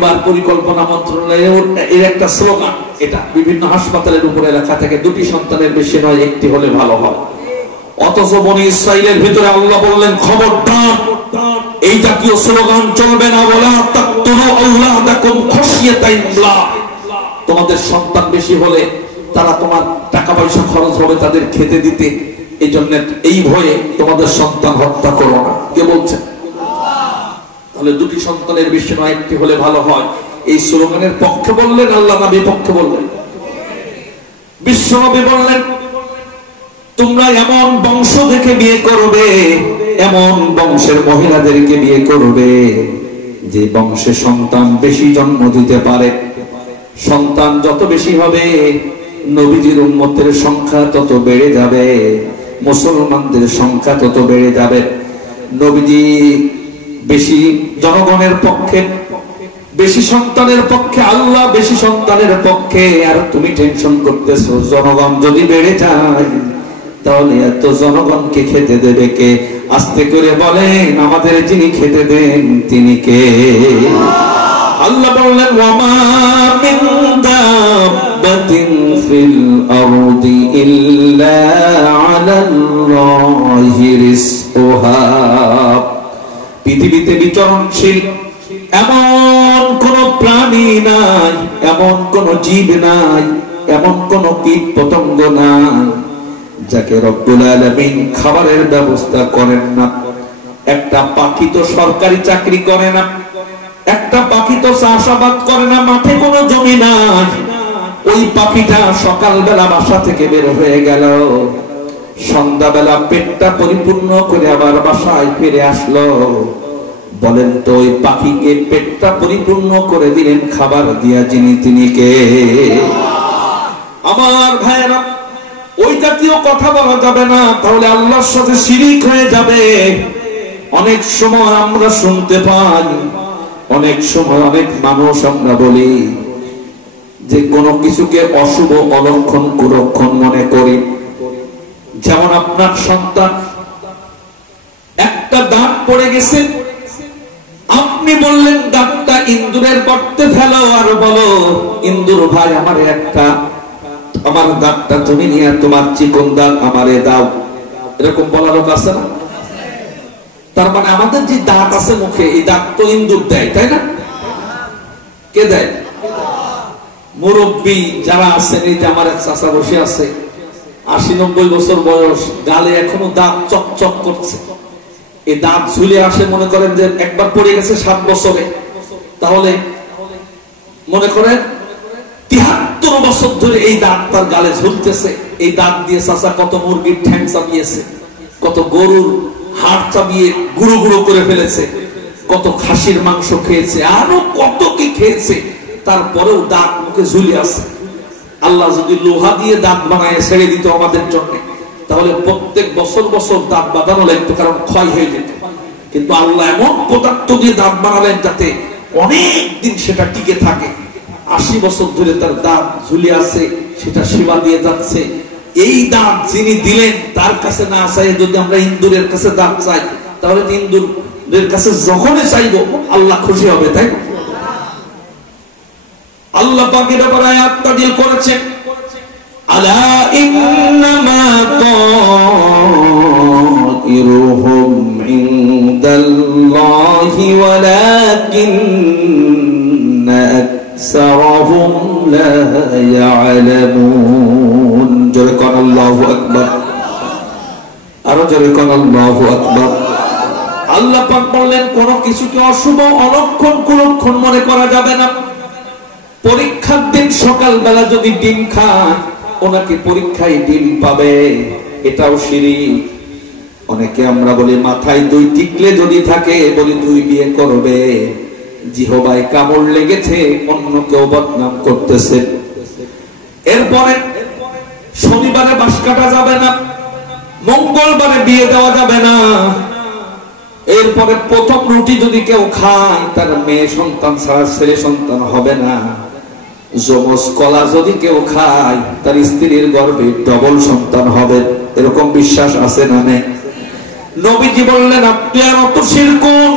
পরিকল্পনা মন্ত্রণালয়ের এর একটা স্লোগান, এটা বিভিন্ন হাসপাতালের উপরে লেখা থাকে, দুটি সন্তানের বেশি নয়, একটি হলে ভালো হয়। অথচ বনি ইসরাইলের ভিতরে আল্লাহ বললেন, খবরদার এই জাতীয় স্লোগান চলবে না। বলা তাকতুলু আওলাদাকুম খাশিয়াতা ইমলাক, তোমাদের সন্তান বেশি হলে তারা তোমার টাকা পয়সা খরচ হবে তাদের খেতে দিতে, এই জন্য এই ভয়ে তোমাদের সন্তান হত্যা করো না। কে বলছেন? তাহলে দুটি সন্তানের বেশি নয়, একটি হলে ভালো হয়, এই স্লোগানের পক্ষে বললেন আল্লাহ না বিপক্ষে বললেন? বিশ্বনবী বললেন, তোমরা এমন বংশ দেখে বিয়ে করবে, এমন বংশের মহিলাদেরকে বিয়ে করবে যে বংশে সন্তান বেশি জন্ম দিতে পারে। সন্তান যত বেশি হবে নবীজির উম্মতের সংখ্যা তত বেড়ে যাবে, মুসলমানদের সংখ্যা তত বেড়ে যাবে। নবীজি বেশি জনগণের পক্ষে, বেশি সন্তানের পক্ষে, আল্লাহ বেশি সন্তানের পক্ষে। আর তুমি টেনশন করতেছো জনগণ যদি বেড়ে যায় তাহলে এত জনগণকে খেতে দেবে কে? আস্তে করে বলেন, আমাদের যিনি খেতে দেন তিনি কে? আল্লাহ বললেন, ওয়ামা মিন দাব্বাতিন ফিল আরদি ইল্লা আলাল্লাহি রিজকুহা, পৃথিবীতে বিচরণশীল এমন কোন প্রাণী নাই, এমন কোন জীব নাই, এমন কোন কীট পতঙ্গ নাই যাকে রব্বুল আলামিন খাবারের ব্যবস্থা করেন না। একটা পাখি তো সরকারি চাকরি করে না, একটা পাখি তো চাষাবাদ করে না, মাঠে কোনো জমি নাই। ওই পাখিটা সকালবেলা বাসা থেকে বের হয়ে গেল, সন্ধ্যাবেলা পেটটা পরিপূর্ণ করে আবার বাসায় ফিরে আসলো। বলেন তো ওই পাখিকে পেটটা পরিপূর্ণ করে দিলেন খাবার দিয়া যিনি, তিনি কে? আমার ভাইয়েরা, ওই জাতীয় কথা বলা যাবে না, তাহলে আল্লাহর সাথে শিরিক হয়ে যাবে। অনেক সময় আমরা শুনতে পাই, অনেক সময় অনেক মানুষ আমরা বলি যে কোনো কিছুকে অশুভ, অলক্ষণ, কুলক্ষণ মনে করি। যেমন আপনার সন্তান একটা দাঁত পড়ে গেছে, আপনি বললেন দাঁতটা ইন্দুরের গর্তে ফেলো, আর বলো ইন্দুর ভাই আমার দাঁতটা তুমি নিয়ে তোমার চিকন দাঁত আমারে দাও। এরকম বলার লোক আছে না? তার মানে আমাদের যে দাঁত আছে মুখে, এই দাঁত তো ইন্দুর দেয়, তাই না? কে দেয়? মুরব্বী যারা আছেন, এই যে আমার এক চাচা বসে আছে, 80-90 বছর বয়স, গালে এখনো দাঁত চকচক করছে। এই দাঁত ঝুলে আসে, মনে করেন যে একবার পড়ে গেছে 7 বছরে, তাহলে মনে করেন 73 বছর ধরে এই দাঁত তার গালে ঝুলতেছে। এই দাঁত দিয়ে চাচা কত মুরগির ঠ্যাং চাপিয়েছে, কত গরুর হাড় চাপিয়ে গুঁড়ো গুঁড়ো করে ফেলেছে, কত খাসির মাংস খেয়েছে, আরো কত কি খেয়েছে, তারপরেও দাঁত মুখে ঝুলে আছে। আল্লাহ যদি লোহা দিয়ে দাঁত বানায় ছেড়ে দিত আমাদের জন্য, তাহলে প্রত্যেক বছর বছর দাঁত বাঁধানো লাগতো, কারণ ক্ষয় হয়ে যেত। কিন্তু আল্লাহ এমন পদার্থ দিয়ে দাঁত বানালেন যাতে অনেক দিন সেটা টিকে থাকে। 80 বছর ধরে তার দাঁত ঝুলে আছে, সেটা সেবা দিয়ে যাচ্ছে। এই দাঁত যিনি দিলেন তার কাছে না চাই, যদি আমরা ইন্দুরের কাছে দাঁত চাই, তাহলে ইন্দুরের কাছে যখনই চাইবো আল্লাহ খুশি হবে, তাই আল্লাহ পাক এর ব্যাপারে আয়াত নাযিল করেছেন, আলা ইন্নামা তাইরুহুম ইনদাল্লাহি ওয়ালাকিন্না আকসারহুম লা ইয়ালামুন। জোরে কোন আল্লাহু আকবার, আরো জোরে কোন আল্লাহু আকবার। আল্লাহ পাক বললেন, কোন কিছুকে অশুভ, অলক্ষণ, কুলক্ষণ মনে করা যাবে না। পরীক্ষার দিন সকালবেলা যদি ডিম খায়, ওনাকে পরীক্ষায় ডিম পাবে, এটাও শিরক। অনেকে আমরা বলি মাথায় 2 টিকলে যদি থাকে, বলি 2 বিয়ে করবে। জিহবায় কামড় লেগেছে, অন্য কেউ বদনাম করতেছে। এরপরে শনিবারে বাঁশ কাটা যাবে না, মঙ্গলবারে বিয়ে দেওয়া যাবে না। এরপরে প্রথম রুটি যদি কেউ খায়, তার মেয়ে সন্তান ছাড়া ছেলে সন্তান হবে না। যমজ কলা যদি কেউ খায়, তার স্ত্রীর গর্ভে ডবল সন্তান হবে। এরকম বিশ্বাস আছে না? নবীজি বললেন, আপনি আর অত শিরকুন,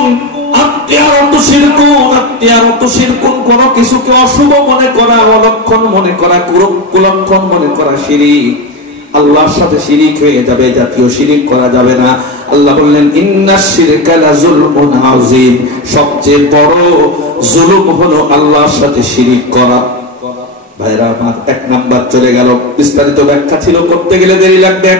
কোন কিছুকে অশুভ মনে করা, অলক্ষণ মনে করা, কুলক্ষণ মনে করা শিরক। আল্লাহর সাথে শিরিক হয়ে যাবে, জাতীয় শিরিক করা যাবে না। আল্লাহ বললেন ইন্নাশ শিরকা লাযুলমুন আযীম, সবচেয়ে বড় জুলুম হলো আল্লাহর সাথে শিরিক করা। ভাইরা আমার, 1 নাম্বার চলে গেল। বিস্তারিত ব্যাখ্যা ছিল, করতে গেলে দেরি লাগবে।